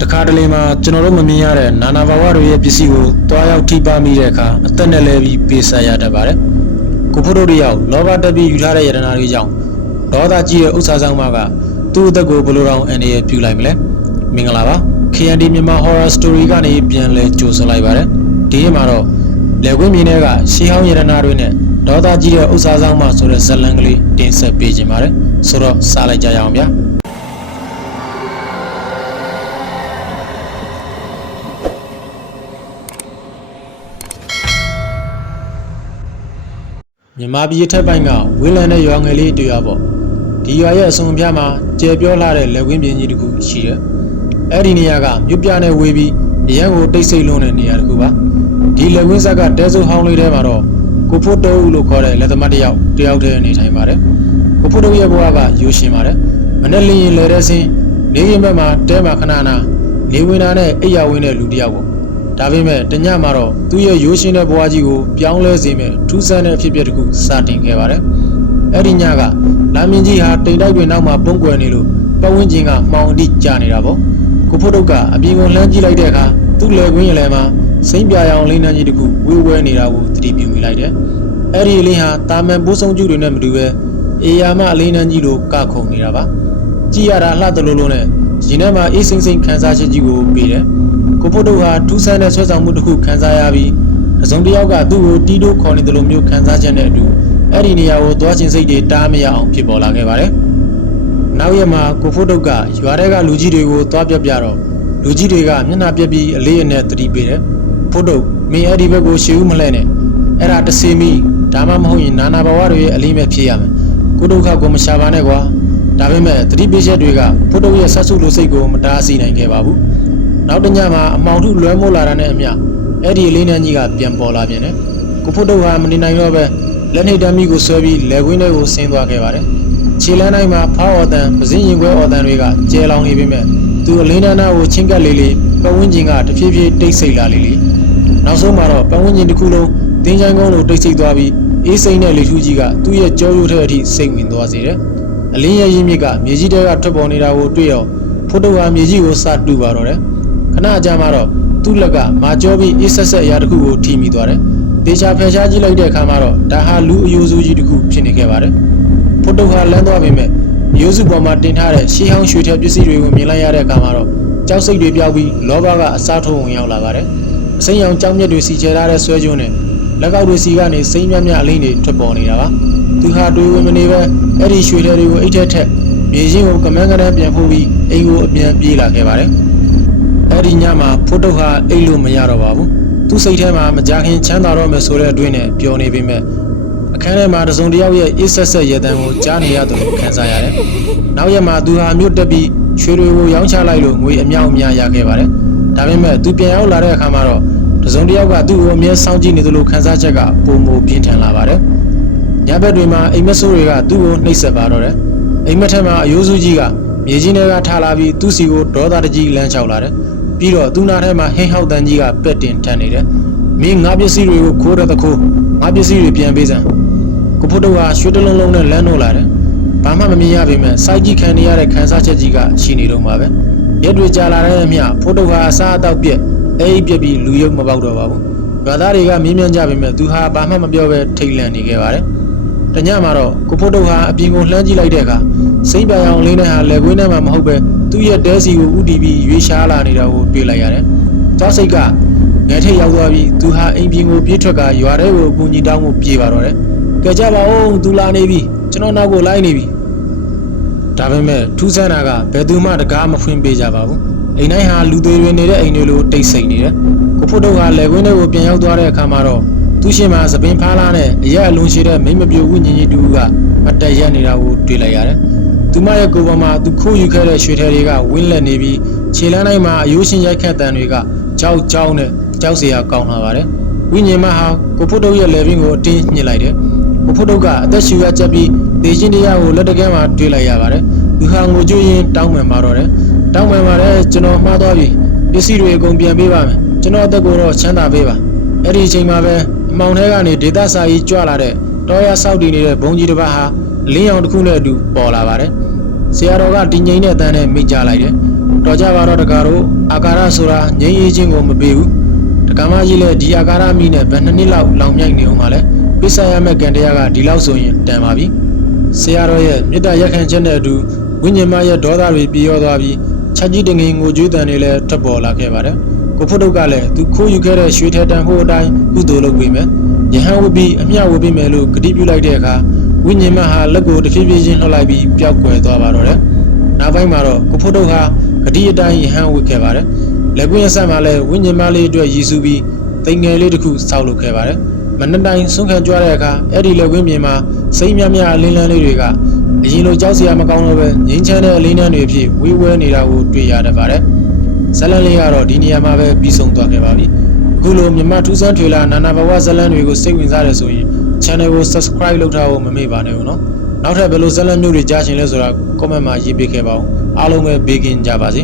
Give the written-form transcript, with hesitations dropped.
တခါတလေမှာကျွန်တော်တို့မမြင်ရတဲ့နာနာဘာဝတွေရဲ့ပစ္စည်းကိုတွားရောက်ထိပါမိတဲ့အခါအသက်နဲ့လဲပြီးပေးဆက်ရတတ်ပါတယ်ကိုဖို့တို့တယောက်လောဘတက်ပြီးယူထားတဲ့ယတနာတွေကြောင့်ဒေါသကြီးတဲ့ဥစ္စာဆောင်မကသူ့အသက်ကိုဘယ်လိုတောင်အန္တရာယ်ပြုလိုက်မလဲမင်္ဂလာပါ KND မြန်မာ Horror Story ကနေပြန်လဲကြိုဆိုလိုက်ပါတယ်ဒီနေ့မှာတော့လေကွင်းမြင်းတွေကရှေးဟောင်းယတနာတွေနဲ့ဒေါသကြီးတဲ့ဥစ္စာဆောင်မဆိုတဲ့ဇာတ်လမ်းကလေးတင်ဆက်ပေးခြင်းပါတယ်ဆိုတော့စားလိုက်ကြရအောင်ဗျာမြန်မာပြည်ထက်ပိုင်းကဝင်းလန်တဲ့ရွာငယ်လေးတွေ့ရပေါ့ဒီရွာရဲ့အစွန်ပြားမှာကျယ်ပြောလှတဲ့လက်ဝင်းပြင်းကြီးတစ်ခုရှိတယ်အဲ့ဒီနေရာကမြို့ပြနဲ့ဝေးပြီးအရန်ကိုတိတ်ဆိတ်လုံးတဲ့နေရာတစ်ခုပါဒီလက်ဝင်းဆက်ကတဲဆုပ်ဟောင်းလေးထဲမှာတော့ကိုဖို့တိုးလို့ခေါ်တဲ့လက်သမားတစ်ယောက်တည်းနေထိုင်ပါတယ်ကိုဖို့တိုးရဲ့ဘဝကရိုးရှင်ပါတယ်မနဲ့လင်းရင်လဲတဲ့ဆင်းနေရင်ဘက်မှာတဲမှာခဏနာနေဝင်တာနဲ့အိယာဝင်းတဲ့လူတစ်ယောက်ပေါ့ဒါပေမဲ့တညမှာတော့သူ့ရဲ့ရိုးရှင်းတဲ့ဘဝကြီးကိုပြောင်းလဲစေမဲ့ထူးဆန်းတဲ့အဖြစ်အပျက်တစ်ခုစတင်ခဲ့ပါတယ်။အဲ့ဒီညကလာမင်းကြီးဟာတိမ်တိုက်ပင်နောက်မှာပုံကွယ်နေလို့ပတ်ဝန်းကျင်ကမှောင်တိကျနေတာပေါ့။ကိုဖို့တုတ်ကအပြင်ကိုလှမ်းကြည့်လိုက်တဲ့အခါသူ့လယ်ကွင်းရလဲမှာစိမ့်ပြရောင်လိမ့်နှန်းကြီးတစ်ခုဝေးဝဲနေတာကိုသတိပြုမိလိုက်တယ်။အဲ့ဒီအလင်းဟာတာမန်ပိုးဆုံးကျူတွေနဲ့မတူပဲအေယာမအလင်းနှန်းကြီးလိုကခုန်နေတာပါ။ကြည့်ရတာလှတလို့နဲ့ရင်ထဲမှာအေးစိမ့်စိမ့်ခံစားချက်ကြီးကိုပေးတယ်။ကိုဖို့တို့ဟာထူးဆန်းတဲ့ဆွဲဆောင်မှုတစ်ခုခံစားရပြီးအစုံတစ်ယောက်ကသူ့ကိုတီးတိုးခေါ်နေတယ်လို့မျိုးခံစားချက်နဲ့အတူအဲ့ဒီနေရာကိုသွားချင်းစိတ်တွေတားမရအောင်ဖြစ်ပေါ်လာခဲ့ပါတယ်။နောက်ရက်မှာကိုဖို့တို့ကရွာထဲကလူကြီးတွေကိုသွားပြတော့လူကြီးတွေကမျက်နှာပြက်ပြီးအလေးအနက်သတိပေးတယ်။ဖို့တို့မင်းအဲ့ဒီဘက်ကိုရှေ့ဦးမလှဲ့နဲ့အဲ့ဒါတစေမီဒါမှမဟုတ်ရင်နာနာဘဝတွေရဲ့အလေးမဲ့ဖြစ်ရမယ်။ကိုဒုက္ခကိုမရှာပါနဲ့ကွာ။ဒါပေမဲ့သတိပေးချက်တွေကဖို့တို့ရဲ့ဆက်စုလူစိတ်ကိုမတားဆီးနိုင်ခဲ့ပါဘူး။နောက်တညမှာအမောင်ထုလွဲမိုးလာတာနဲ့အမျှအဲ့ဒီအလေးနှန်းကြီးကပြန်ပေါ်လာပြန်တယ်ကိုဖို့တို့ဟာမနေနိုင်တော့ပဲလက်နှိပ်တမ်းမိကိုဆွဲပြီးလက်ကွင်းထဲကိုဆင်းသွားခဲ့ပါတယ်ခြေလမ်းတိုင်းမှာဖောက်အော်တန်ပစင်းရင်ခွဲအော်တန်တွေကကျဲလောင်နေပေမဲ့သူအလေးနှန်းနာကိုချင်းကပ်လေးပတ်ဝန်းကျင်ကတဖြည်းဖြည်းတိတ်ဆိတ်လာလေနောက်ဆုံးမှာတော့ပတ်ဝန်းကျင်တစ်ခုလုံးတင်းချိုင်းကုန်းလိုတိတ်ဆိတ်သွားပြီးအေးစိမ့်တဲ့လေထူးကြီးကသူ့ရဲ့ကြောရိုးထဲအထိစိတ်ဝင်သွားစေတယ်အလင်းရဲ့ရင်းမြစ်ကမြေကြီးတဲကထွက်ပေါ်နေတာကိုတွေ့တော့ဖို့တို့ဟာမြေကြီးကိုစတူပါတော့တယ်ခဏကြာမှတော့သူ့လက်ကမာကျောပြီးအေးဆက်ဆက်အရာတစ်ခုကိုထိမိသွားတယ်။ဒေချာဖယ်ရှားကြည့်လိုက်တဲ့အခါမှာတော့ဒါဟာလူအယိုးစုကြီးတစ်ခုဖြစ်နေခဲ့ပါတယ်။ဖို့တုတ်ဟာလမ်းသွားပေမဲ့ရိုးစုပေါ်မှာတင်ထားတဲ့ရှေးဟောင်းရွှေထည်ပစ္စည်းတွေကိုမြင်လိုက်ရတဲ့အခါမှာတော့ကြောက်စိတ်တွေပြောက်ပြီးလောဘကအစားထိုးဝင်ရောက်လာပါတယ်။အစိမ်းရောင်ကြောက်မြက်တွေစီချဲထားတဲ့ဆွဲကြိုးနဲ့လက်ကောက်တွေစီကနေစိမ်းမြမြအလင်းတွေထွက်ပေါ်နေတာပါ။သူဟာတွေးဝင်မနေပဲအဲ့ဒီရွှေထည်တွေကိုအိတ်ထက်မြေရင်းကိုကမန်းကနန်းပြန်ဖို့ပြီးအိမ်ကိုအပြန်ပြေးလာခဲ့ပါတယ်။အဲ့ဒီညမှာဖို့တုတ်ဟာအိတ်လို့မရတော့ပါဘူးသူ့စိတ်ထဲမှာမကြခင်ချမ်းသာတော့မယ်ဆိုတဲ့အတွင်းနဲ့ပျော်နေပေမဲ့အခန်းထဲမှာတစုံတစ်ယောက်ရဲ့အေးဆက်ဆက်ရတန်းကိုကြားနေရတယ်လို့ခံစားရတယ်နောက်ရက်မှာသူဟာမြို့တက်ပြီးရွှေတွေကိုရောင်းချလိုက်လို့ငွေအမြောက်အများရခဲ့ပါတယ်ဒါပေမဲ့သူပြန်ရောက်လာတဲ့အခါမှာတော့တစုံတစ်ယောက်ကသူ့ကိုအမြဲစောင့်ကြည့်နေသလိုခံစားချက်ကပုံမပြင်းထန်လာပါတယ်ညဘက်တွေမှာအိမ်မက်ဆိုးတွေကသူ့ကိုနှိပ်စက်ပါတော့တယ်အိမ်မက်ထက်မှာအယိုးစုကြီးကမြေကြီးထဲကထားလာပြီးသူ့စီကိုဒေါသတကြီးလမ်းချောက်လာတယ်ပြီးတော့သူ့နားထဲမှာဟင်းဟောက်တန်ကြီးကပက်တင်ထန်နေတယ်မင်းငါပစ္စည်းတွေကိုခိုးတဲ့တခိုးငါပစ္စည်းတွေပြန်ပေးစမ်းကိုဖို့တို့ဟာရွှေတလုံးလုံးနဲ့လမ်းတော့လာတယ်ဘာမှမမြင်ရပေမဲ့စိုက်ကြီးခံနေရတဲ့ခံစားချက်ကြီးကရှိနေတော့မှာပဲရက်တွေကြာလာတဲ့အမျှဖို့တို့ဟာအစားအသောက်ပြက်အိပ်ပြက်ပြီးလူရုပ်မပေါက်တော့ပါဘူးရွာသားတွေကမြင်းမြန်းကြပေမဲ့သူဟာဘာမှမပြောပဲထိတ်လန့်နေခဲ့ပါတယ်တညမှာတော့ကိုဖို့တို့ဟာအပြင်ကိုလှမ်းကြည့်လိုက်တဲ့အခါစိမ့်ပြရောင်လေးနဲ့ဟာလက်ကွင်းထဲမှာမဟုတ်ပဲသူ့ရဲ့တဲစီကိုဥတီပြီးရွေးရှားလာနေတာကိုတွေ့လိုက်ရတယ်။ကျောင်းစိတ်ကငယ်ထိတ်ရောက်သွားပြီးသူဟာအိမ်ပြင်ကိုပြေးထွက်ကရွာထဲကိုအကူကြီးတောင်းဖို့ပြေးပါတော့တယ်။ကြကြပါဦးသူလာနေပြီကျွန်တော်နောက်ကိုလိုက်နေပြီ။ဒါပေမဲ့ထူးဆန်းတာကဘယ်သူမှတကားမဖွင့်ပေးကြပါဘူး။အိမ်တိုင်းဟာလူတွေတွေနေတဲ့အိမ်တွေလိုတိတ်ဆိတ်နေတယ်။ကိုဖို့တို့ကလက်ကွင်းထဲကိုပြန်ရောက်သွားတဲ့အခါမှာတော့သူရှိမှသပင်ဖားလာနဲ့အရက်အလုံးရှိတဲ့မိမပြိုဝိညာဉ်ကြီးတူကမတက်ရက်နေတာကိုတွေ့လိုက်ရတယ်။သူမရဲ့ကိုယ်ပေါ်မှာသူခိုးယူခဲ့တဲ့ရွှေထည်တွေကဝင်းလက်နေပြီးခြေလမ်းတိုင်းမှာအယိုးရှင်ရိုက်ခတ်တန်တွေကကြောက်ကြောက်နဲ့ကြောက်စရာကောင်းလာပါတယ်။ဝိညာဉ်မဟာကိုဖို့တုတ်ရဲ့လေပင်ကိုအတင်းညှစ်လိုက်တယ်။ကိုဖို့တုတ်ကအသက်ရှူရချက်ပြီးဒေချင်းတရားကိုလက်တကမ်းမှာတွေ့လိုက်ရပါတယ်။သူဟာငိုကြွရင်တောင်းပန်ပါတော့တယ်။တောင်းပန်ပါတယ်ကျွန်တော်မှားသွားပြီပစ္စည်းတွေအကုန်ပြန်ပေးပါမယ်။ကျွန်တော်အသက်ကိုတော့ချမ်းသာပေးပါ။အဲ့ဒီအချိန်မှာပဲအမောင်ထဲကနေဒေသစာကြီးကြွလာတဲ့တော်ရဆောက်တည်နေတဲ့ဘုံကြီးတစ်ပတ်ဟာလင်းရောင်တစ်ခုနဲ့အတူပေါ်လာပါတယ်။ဆရာတော်ကတည်ငြိမ်တဲ့အတန်းနဲ့မိကြလိုက်တယ်။ တော်ကြပါတော့တကားတို့အာကာရဆိုတာငြိမ်းအေးခြင်းကိုမပေးဘူးတက္ကမကြီးလည်းဒီအာကာရမိနဲ့ဘယ်နှစ်နှစ်လောက်လောင်မြိုက်နေအောင်ပါလဲပစ္စယမဲ့ကံတရားကဒီလောက်ဆိုရင်တန်ပါပြီဆရာတော်ရဲ့မေတ္တာရက်ခံချက်နဲ့အတူဝိညာဉ်မရဲ့ဒေါသတွေပြေရောသွားပြီးချက်ကြီးတငင်ငိုကြွေးတန်တွေလည်းထွက်ပေါ်လာခဲ့ပါတယ်ကိုဖို့တုတ်ကလည်းသူခိုးယူခဲ့တဲ့ရွှေထဲတန်ဖို့အတိုင်းကုသိုလ်လုပ်ပေးမယ်ယဟန်ဝပြီးအမျှဝပေးမယ်လို့ဂတိပြုလိုက်တဲ့အခါဝိညာဉ်မဟာလက်ကိုတဖြည်းဖြည်းချင်းလှုပ်လိုက်ပြီးပျောက်ကွယ်သွားပါတော့တယ်နောက်ပိုင်းမှာတော့ကိုဖို့တုတ်ဟာဂတိအတိုင်းယဟန်ဝခဲ့ပါတယ်လက်ကွင်းဆက်မှာလည်းဝိညာဉ်မလေးအတွက်ရည်စူးပြီးတိမ်ငယ်လေးတစ်ခုစောက်လုပ်ခဲ့ပါတယ်မနက်တိုင်းဆုံးခံကြွတဲ့အခါအဲ့ဒီလက်ကွင်းပြင်မှာစိမ့်များများအလင်းလန်းလေးတွေကအရင်လိုကြောက်စရာမကောင်းတော့ပဲငိမ့်ချမ်းတဲ့အလင်းနှန်းတွေအဖြစ်ဝေးဝဲနေတာကိုတွေ့ရတတ်ပါတယ်ဇလန်လေးကတော့ဒီနေရာမှာပဲပြီးဆုံးသွားခဲ့ပါပြီအခုလိုမြမထူးဆန်းထွေလာနာနာဘဝဇလန်တွေကိုစိတ်ဝင်စားတယ်ဆိုရင် channel ကို subscribe လုပ်ထားဖို့မမေ့ပါနဲ့ဦးနော်နောက်ထပ်ဘယ်လိုဇလန်မျိုးတွေကြားချင်လဲဆိုတာ comment မှာရေးပေးခဲ့ပါဦးအားလုံးပဲဘေးကင်းကြပါစေ